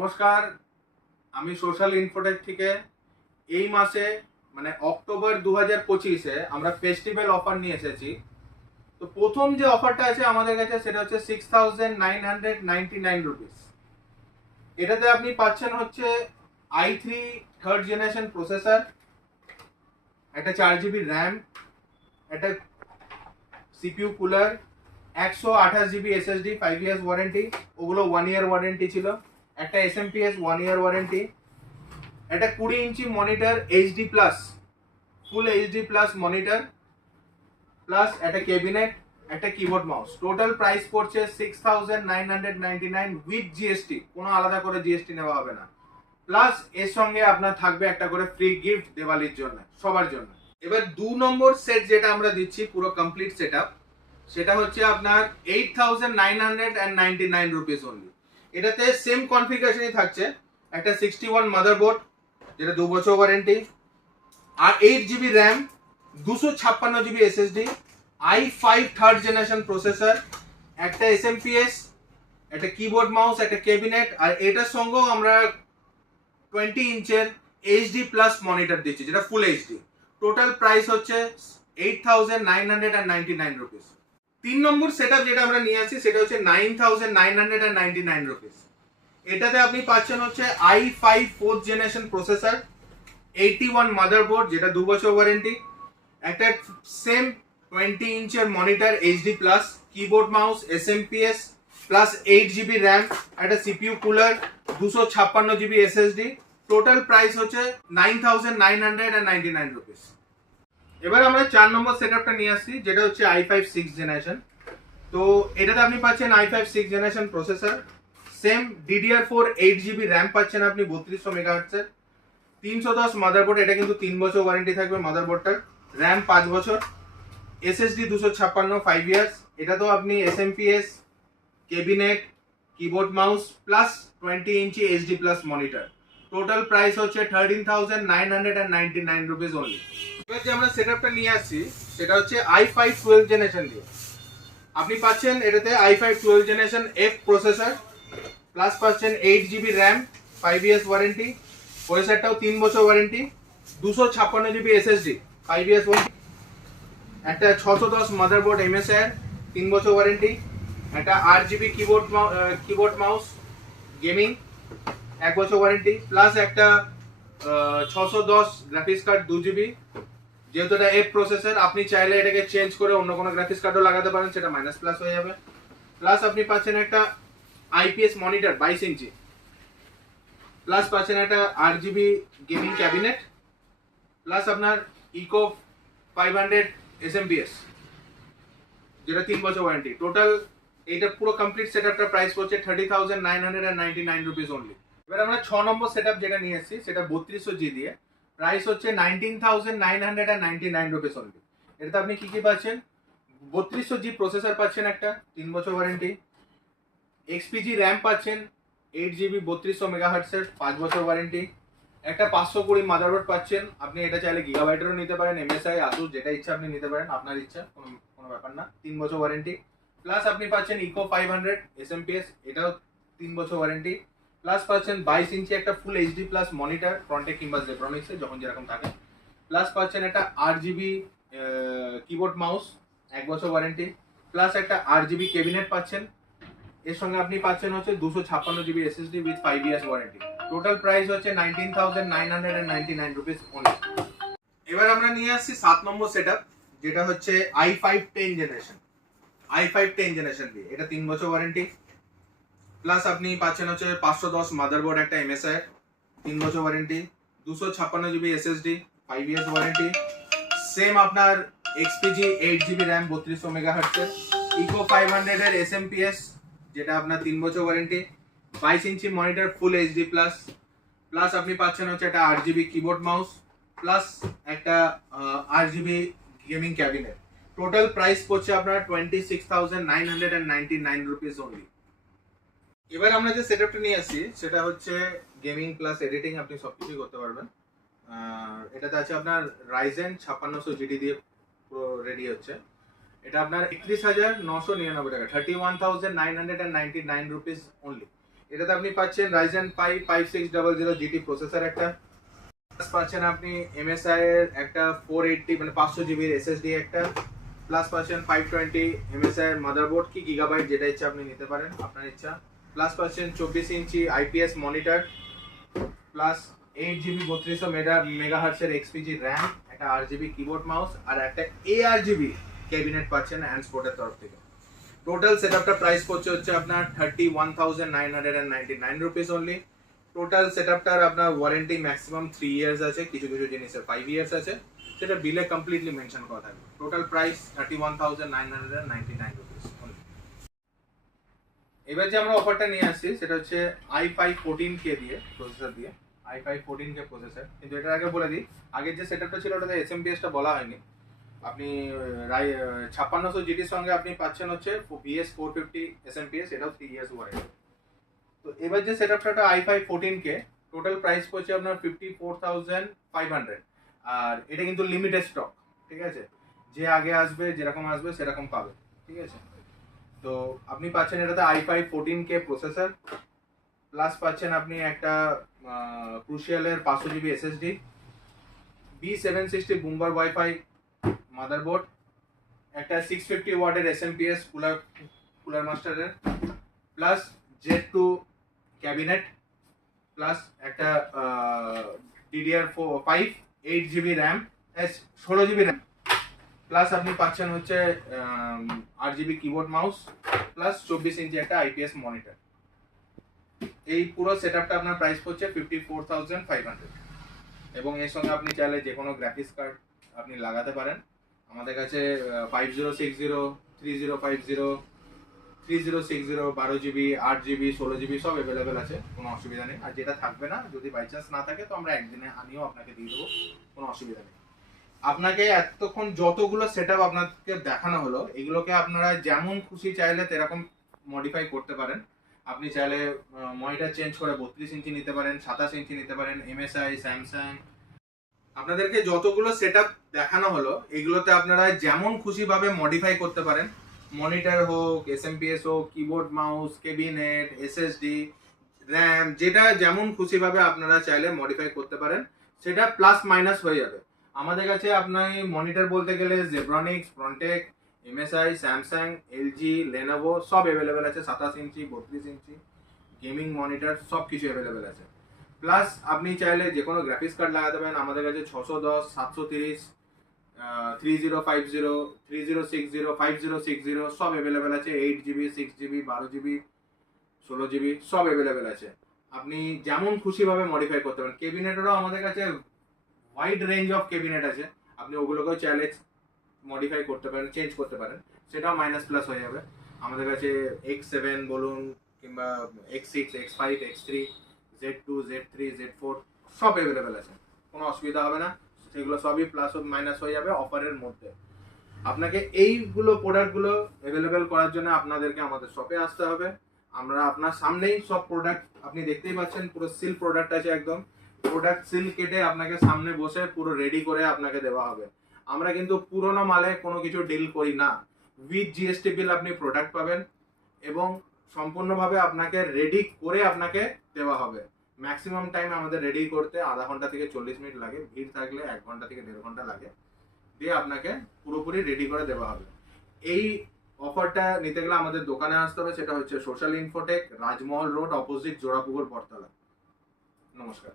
নমস্কার, আমি social Infotech থেকে এই মাসে মানে অক্টোবর 2025-এ আমরা ফেস্টিভ্যাল অফার নিয়ে এসেছি। তো প্রথম যে অফারটা আছে আমাদের কাছে সেটা হচ্ছে 6,999 রুপিস। এটাতে আপনি পাচ্ছেন হচ্ছে i3 থার্ড জেনারেশন প্রসেসর, একটা 4 GB র্যাম, একটা CPU cooler, 128 GB SSD, 5 years warranty, ওগুলো 1 ইয়ার ওয়ারেন্টি ছিল, একটা এসএমপিএস 1 ইয়ার ওয়ারেন্টি, একটা 20 inch monitor HD plus, full HD plus monitor, plus একটা ক্যাবিনেট, একটা কিবোর্ড মাউস। টোটাল প্রাইস পড়ছে 6,999 উইথ জিএসটি, কোনো আলাদা করে জিএসটি নেওয়া হবে না। প্লাস এর সঙ্গে আপনার থাকবে একটা করে ফ্রি গিফট দিওয়ালির জন্য, সবার জন্য। এবার 2 নম্বর সেট যেটা আমরা দিচ্ছি পুরো কমপ্লিট সেট আপ, সেটা হচ্ছে আপনার 8,999 রুপিস অনলি। এটাতে সেম কনফিগারেশনই থাকছে, একটা 61 মাদারবোর্ড যেটা 2 বছর ওয়ারেন্টি, আর 8 GB RAM, 256 GB SSD, i5 third generation processor, একটা এসএমপিএস, একটা কিবোর্ড মাউস, একটা ক্যাবিনেট, আর এটার সঙ্গেও আমরা 20 ইঞ্চের এইচডি প্লাস মনিটর দিচ্ছি যেটা ফুল এইচডি। টোটাল প্রাইস হচ্ছে 8,999 রুপিস। 3 নম্বর সেট আপ যেটা আমরা নিয়ে আসি সেটা হচ্ছে 9,999 রুপিস। এটাতে আপনি পাচ্ছেন হচ্ছে i5 fourth generation processor, 81 motherboard যেটা 2 বছর ওয়ারেন্টি, একটা সেম 20 ইঞ্চের monitor HD plus, keyboard mouse, SMPS, plus 8 GB RAM, একটা CPU cooler, 256 GB SSD. Total price হচ্ছে 9,999 রুপিস। এবার আমরা 4 নম্বর সেট আপটা নিয়ে আসছি যেটা হচ্ছে i5 সিক্স জেনারেশন। তো এটাতে আপনি পাচ্ছেন i5 six generation processor, same DDR4 8 GB RAM পাচ্ছেন আপনি 3200 মেগাহার্টজের, 310 মাদারবোর্ড, এটা কিন্তু 3 বছর ওয়ারেন্টি থাকবে মাদারবোর্ডটার, র্যাম 5 বছর, এসএসডি 256, 5 ইয়ার্স। এটাতেও আপনি SMPS, cabinet, keyboard mouse, plus 20 ইঞ্চি HD plus monitor. Total price হচ্ছে 13,999 রুপিস অনলি। এবার যে আমরা সেটআপটা নিয়ে আসছি সেটা হচ্ছে i5 12 জেনারেশন দিয়ে। আপনি পাচ্ছেন এটাতে i5 12 generation F processor, plus পাচ্ছেন 8 GB র্যাম, 5 ইয়ার্স ওয়ারেন্টি, প্রসেসরটাও 3 বছর warranty, 256 GB SSD, 5 years warranty, একটা 610 মাদারবোর্ড MSI, 3 বছর ওয়ারেন্টি, একটা 8 GB কিবোর্ড মাউস গেমিং, 1 বছর ওয়ারেন্টি, প্লাস একটা 610 গ্রাফিক্স কার্ড 2 GB। যেহেতু এটা এফ প্রসেসর, আপনি চাইলে এটাকে চেঞ্জ করে অন্য কোনো গ্রাফিক্স কার্ডও লাগাতে পারেন, সেটা মাইনাস প্লাস হয়ে যাবে। প্লাস আপনি পাচ্ছেন একটা আইপিএস মনিটর 22 ইঞ্চি, প্লাস পাচ্ছেন একটা 8 GB গেমিং ক্যাবিনেট, প্লাস আপনার ইকো 500 এসএমপিএস যেটা 3 বছর ওয়ারেন্টি। টোটাল এইটা পুরো কমপ্লিট সেটআপটা প্রাইস পড়ছে 30,999 রুপিস অনলি। এবার আমরা 6 নম্বর সেটআপ যেটা নিয়ে এসেছি সেটা 3200G দিয়ে, প্রাইস হচ্ছে 19,999 রুপিস অনলি। এটাতে আপনি কি কি পাচ্ছেন? 3200G প্রসেসর পাচ্ছেন, একটা 3 বছর ওয়ারেন্টি, এক্সপিজি র্যাম পাচ্ছেন 8 GB 3200 মেগাহার্টজের, 5 বছর ওয়ারেন্টি, একটা 520 মাদারবোর্ড পাচ্ছেন। আপনি এটা চাইলে গিগাবাইটেরও নিতে পারেন, এমএসআই, আসুস, যেটা ইচ্ছা আপনি নিতে পারেন, আপনার ইচ্ছা, কোনো ব্যাপার না, 3 বছর ওয়ারেন্টি। প্লাস আপনি পাচ্ছেন ইকো 500 এসএমপিএস, এটাও 3 বছর ওয়ারেন্টি। প্লাস পাচ্ছেন 22 ইঞ্চি একটা ফুল এইচডি প্লাস মনিটর, ফ্রন্টে কিংবা জেব্রনিক্সে যখন যেরকম থাকে। প্লাস পাচ্ছেন একটা 8 GB কিবোর্ড মাউস, 1 বছর ওয়ারেন্টি, প্লাস একটা 8 GB ক্যাবিনেট পাচ্ছেন। এর সঙ্গে আপনি পাচ্ছেন হচ্ছে 256 GB SSD with 5 years warranty. Total price হচ্ছে 19,999 রুপিস অনলি। এবার আমরা নিয়ে আসছি 7 নম্বর সেটআপ যেটা হচ্ছে i5 10 জেনারেশন। i5 10 জেনারেশন দিয়ে, এটা 3 বছর ওয়ারেন্টি, প্লাস আপনি পাচ্ছেন হচ্ছে 510 মাদারবোর্ড, একটা এমএসআই, 3 বছর warranty, 256 GB SSD, 5 years warranty, same আপনার এক্সপিজি 8 GB র্যাম 3200 মেগাহার্টজের, ইকো 500 এর এসএমপিএস যেটা আপনার 3 বছর warranty, 22 inch monitor full HD plus, plus আপনি পাচ্ছেন হচ্ছে একটা 8 GB কিবোর্ড মাউস, প্লাস একটা 8 GB gaming cabinet. Total price পড়ছে আপনার 26,999 রুপিস অনলি। এবার আমরা যে সেটআপটা নিয়ে আসি সেটা হচ্ছে গেমিং প্লাস এডিটিং, আপনি সবকিছুই করতে পারবেন। এটাতে আছে আপনার রাইজেন 5600 GT দিয়ে পুরো রেডি হচ্ছে। এটা আপনার 31,999 টাকা, 31,999 রুপিস অনলি। এটাতে আপনি পাচ্ছেন Ryzen 5 5600 GT প্রসেসর একটা, প্লাস পাচ্ছেন আপনি MSI এর একটা 480 মানে 500 GB SSD একটা, প্লাস পাচ্ছেন 520 MSI এর মাদারবোর্ড কি গিগাবাইট যেটা ইচ্ছা আপনি নিতে পারেন আপনার ইচ্ছা, প্লাস পাচ্ছেন 24 ইঞ্চি IPS monitor, plus 8 GB 3200 megahertz এর XPG RAM, একটা RGB কিবোর্ড মাউস আর একটা ARGB ক্যাবিনেট পাচ্ছেন হ্যান্ডস্পোর্টের তরফ থেকে। টোটাল সেটআপটা প্রাইস পড়ছে হচ্ছে আপনার 31,999 রুপিস অনলি। টোটাল সেটআপটার আপনার ওয়ারেন্টি ম্যাক্সিমাম 3 ইয়ার্স আছে, কিছু কিছু জিনিসের 5 ইয়ার্স আছে, সেটা বিলে কমপ্লিটলি মেনশন করা থাকবে। Total price 31,999 rupees only. এবার যে আমরা অফারটা নিয়ে আসছি সেটা হচ্ছে i5 14K দিয়ে প্রসেসর দিয়ে, i5 14K প্রসেসর। কিন্তু এটার আগে বলে দিই, আগের যে সেটআপটা ছিল ওটাতে এসএমপিএস টা বলা হয়নি। আপনি 5600 জিটির সঙ্গে আপনি পাচ্ছেন হচ্ছে VS 450 এসএমপিএস, এটাও 3 ইয়ার্স ওয়ারেন্টি। তো এবার যে সেটআপটা i5 14K টোটাল প্রাইস পড়ছে আপনার 54,500, আর এটা কিন্তু লিমিটেড স্টক, ঠিক আছে? যে আগে আসবে যেরকম আসবে সেরকম পাবে, ঠিক আছে? তো আপনি পাচ্ছেন এটাতে i5 14K প্রসেসর, প্লাস পাচ্ছেন আপনি একটা ক্রুশিয়ালের 500 GB SSD, B760 বুম্বার ওয়াইফাই মাদারবোর্ড, একটা 650 ওয়াটের এসএমপিএস কুলার মাস্টারের, প্লাস Z2 ক্যাবিনেট, প্লাস একটা DDR5 8 GB RAM, 16 GB RAM, plus আপনি পাচ্ছেন হচ্ছে RGB keyboard mouse, plus 24 inch একটা IPS মনিটর। এই পুরো সেটআপটা আপনার প্রাইস পড়ছে 54,500, এবং এর সঙ্গে আপনি চাইলে যে কোনো গ্রাফিক্স কার্ড আপনি লাগাতে পারেন। আমাদের কাছে 5060, 3050, 3060, 12GB, 8GB, 16GB সব অ্যাভেলেবেল আছে, কোনো অসুবিধা নেই। আর যেটা থাকবে না, যদি বাই চান্স না থাকে তো আমরা একদিনে আনিও আপনাকে দিয়ে দেবো, কোনো অসুবিধা নেই। আপনাকে এতক্ষণ যতগুলো সেটআপ আপনাকে দেখানো হলো, এগুলোকে আপনারা যেমন খুশি চাইলে সেরকম মডিফাই করতে পারেন। আপনি চাইলে মনিটর চেঞ্জ করে 32 ইঞ্চি নিতে পারেন, 27 ইঞ্চি নিতে পারেন, MSI, স্যামসাং। আপনাদেরকে যতগুলো সেটআপ দেখানো হলো এগুলোতে আপনারা যেমন খুশি ভাবে মডিফাই করতে পারেন, মনিটর হোক, এসএমপিএস হোক, keyboard mouse, cabinet, SSD, RAM, যেটা যেমন খুশি ভাবে আপনারা চাইলে মডিফাই করতে পারেন, সেটা প্লাস মাইনাস হয়ে যাবে। আমাদের কাছে আপনার মনিটর বলতে গেলে Zebronics, Frontech, MSI, Samsung, LG, Lenovo সব অ্যাভেলেবেল আছে, 27 ইঞ্চি, 32 ইঞ্চি গেমিং মনিটর সব কিছু অ্যাভেলেবেল আছে। প্লাস আপনি চাইলে যে কোনো গ্রাফিক্স কার্ড লাগাতে পারেন। আমাদের কাছে 610, 730, 3050, 3060, 5060 সব অ্যাভেলেবেল আছে। 8GB, 6GB, 12GB, 16GB সব অ্যাভেলেবেল আছে। আপনি যেমন খুশিভাবে মডিফাই করতে পারেন। ক্যাবিনেটেরও আমাদের কাছে ওয়াইড রেঞ্জ অফ ক্যাবিনেট আছে, আপনি ওগুলোকেও চাইলে মডিফাই করতে পারেন, চেঞ্জ করতে পারেন, সেটাও মাইনাস প্লাস হয়ে যাবে। আমাদের কাছে X7 বলুন কিংবা X6, X5, X3, Z2, Z3, Z4 সব অ্যাভেলেবেল আছে, কোনো অসুবিধা হবে না। সেগুলো সবই প্লাস ও মাইনাস হয়ে যাবে অফারের মধ্যে। আপনাকে এইগুলো প্রোডাক্টগুলো অ্যাভেলেবেল করার জন্য আপনাদেরকে আমাদের শপে আসতে হবে। আমরা আপনার সামনেই সব প্রোডাক্ট আপনি দেখতেই পাচ্ছেন, পুরো সিল প্রোডাক্ট আছে, একদম প্রোডাক্ট সিল কেটে আপনাকে সামনে বসে পুরো রেডি করে আপনাকে দেওয়া হবে। আমরা কিন্তু পুরোনো মালে কোনো কিছু ডিল করি না। উইথ জিএসটি বিল আপনি প্রোডাক্ট পাবেন এবং সম্পূর্ণভাবে আপনাকে রেডি করে আপনাকে দেওয়া হবে। ম্যাক্সিমাম টাইম আমাদের রেডি করতে আধা ঘন্টা থেকে 40 মিনিট লাগে, ভিড় থাকলে 1 ঘন্টা থেকে 1.5 ঘন্টা লাগে, দিয়ে আপনাকে পুরোপুরি রেডি করে দেওয়া হবে। এই অফারটা নিতে গেলে আমাদের দোকানে আসতে হবে, সেটা হচ্ছে সোশ্যাল ইনফোটেক, রাজমহল রোড, অপোজিট জোড়াপুকুর বটতলা। নমস্কার।